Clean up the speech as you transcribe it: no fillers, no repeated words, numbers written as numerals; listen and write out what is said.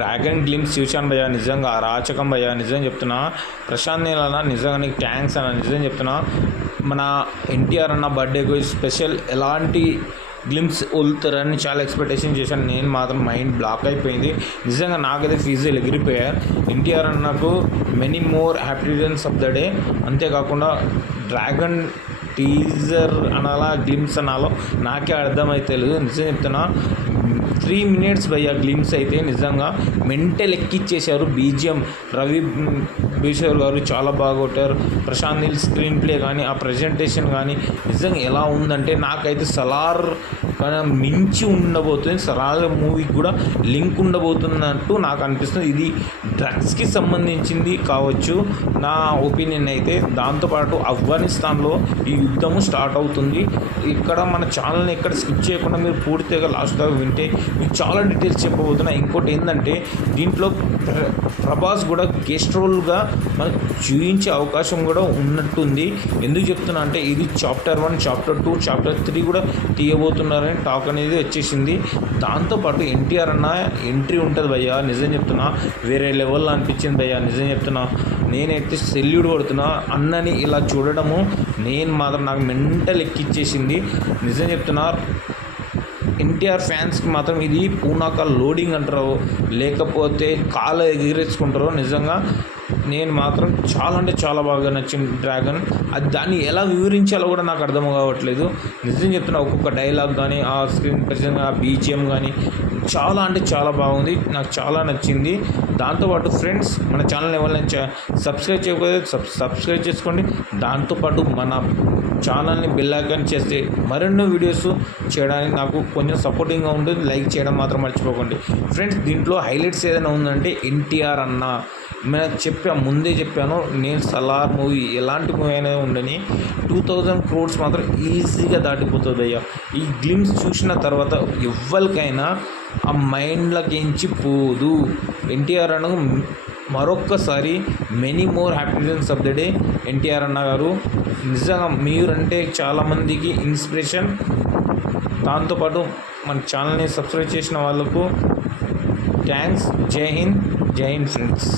Dragon glimpse చూశాను భయ్యా, నిజంగా అరాచకం భయ్యా, నిజం చెప్తున్నా. ప్రశాంత్ నీల్ అన్న నిజంగా నీకు థ్యాంక్స్ అన్న, నిజం చెప్తున్నా. మన ఎన్టీఆర్ అన్న బర్త్డేకి స్పెషల్ ఎలాంటి గ్లిమ్స్ వదులుతారని చాలా ఎక్స్పెక్టేషన్ చేశాను. నేను మాత్రం మైండ్ బ్లాక్ అయిపోయింది. నిజంగా నాకైతే ఫీజులు ఎగిరిపోయారు. ఎన్టీఆర్ అన్నకు many more happy returns of the day. అంతేకాకుండా డ్రాగన్ టీజర్ అనాలా గ్లిమ్స్ అనాలో నాకే అర్థమైతే లేదు. నిజం చెప్తున్నా, 3 minutes భయ్యా గ్లిమ్స్ అయితే నిజంగా మెంటల్ ఎక్కిచ్చేశారు. బీజిఎం రవి బీశ్వర్ గారు చాలా బాగా కొట్టారు. ప్రశాంత్ నీల్ స్క్రీన్ ప్లే కానీ ఆ ప్రజెంటేషన్ కానీ నిజంగా ఎలా ఉందంటే నాకైతే సలార్ మించి ఉండబోతుంది. సలార్ మూవీకి కూడా లింక్ ఉండబోతున్నట్టు నాకు అనిపిస్తుంది. ఇది డ్రగ్స్కి సంబంధించింది కావచ్చు నా ఒపీనియన్ అయితే. దాంతోపాటు ఆఫ్ఘనిస్తాన్లో ఈ యుద్ధము స్టార్ట్ అవుతుంది. ఇక్కడ మన ఛానల్ని ఎక్కడ స్కిప్ చేయకుండా మీరు పూర్తిగా లాస్ట్ దాకా వింటే మీకు చాలా డీటెయిల్స్ చెప్పబోతున్నా. ఇంకోటి ఏంటంటే దీంట్లో ప్రభాస్ కూడా గెస్ట్ రోల్గా మనకు చూపించే అవకాశం కూడా ఉన్నట్టుంది. ఎందుకు చెప్తున్నా అంటే ఇది చాప్టర్ 1, చాప్టర్ 2, చాప్టర్ 3 కూడా తీయబోతున్నారని టాక్ అనేది వచ్చేసింది. దాంతోపాటు ఎన్టీఆర్ అన్న ఎంట్రీ ఉంటుంది భయ్యా, నిజం చెప్తున్నా. వేరే లెవెల్లో అనిపించింది భయ్యా, నిజం చెప్తున్నా. నేనైతే సెల్యూట్ కొడుతున్నా అన్నని ఇలా చూడడము. నేను మాత్రం నాకు మెంటల్ ఎక్కిచ్చేసింది. నిజం చెప్తున్నా, ఎన్టీఆర్ ఫ్యాన్స్కి మాత్రం ఇది పూనాక లోడింగ్ అంటారో లేకపోతే కాళ్ళ ఎగిరేసుకుంటారో. నిజంగా నేను మాత్రం చాలా అంటే చాలా బాగా నచ్చింది డ్రాగన్. అది దాన్ని ఎలా వివరించాలో కూడా నాకు అర్థం కావట్లేదు. నిజం చెప్తున్నా, ఒక్కొక్క డైలాగ్ కానీ ఆ స్క్రీన్ ప్రెజెంట్ ఆ బీజిఎం కానీ చాలా అంటే చాలా బాగుంది. నాకు చాలా నచ్చింది. దాంతోపాటు ఫ్రెండ్స్, మన ఛానల్ ఎవరైనా సబ్స్క్రైబ్ చేయకపోతే సబ్స్క్రైబ్ చేసుకోండి. దాంతోపాటు మన ఛానల్ని బెల్ ఐకాన్ చేస్తే మరెన్నో వీడియోస్ చేయడానికి నాకు కొంచెం సపోర్టింగ్గా ఉంటుంది. లైక్ చేయడం మాత్రం మర్చిపోకండి ఫ్రెండ్స్. దీంట్లో హైలైట్స్ ఏదైనా ఉందంటే ఎన్టీఆర్ అన్న ముందే చెప్పాను నేను. సలార్ మూవీ ఎలాంటి మూవీ అయినా ఉండని 2000 crores మాత్రం ఈజీగా దాటిపోతుంది అయ్యా. ఈ గ్లిమ్స్ చూసిన తర్వాత ఎవరికైనా ఆ మైండ్లోకి ఎంచి పోదు. ఎన్టీఆర్ అన్న మరొక్కసారి many more happy returns of the day NTR అన్న గారు. నిజంగా మీరంటే చాలామందికి ఇన్స్పిరేషన్. దాంతోపాటు మన ఛానల్ని సబ్స్క్రైబ్ చేసిన వాళ్ళకు థ్యాంక్స్. జై హింద్, జై హింద్ ఫ్రెండ్స్.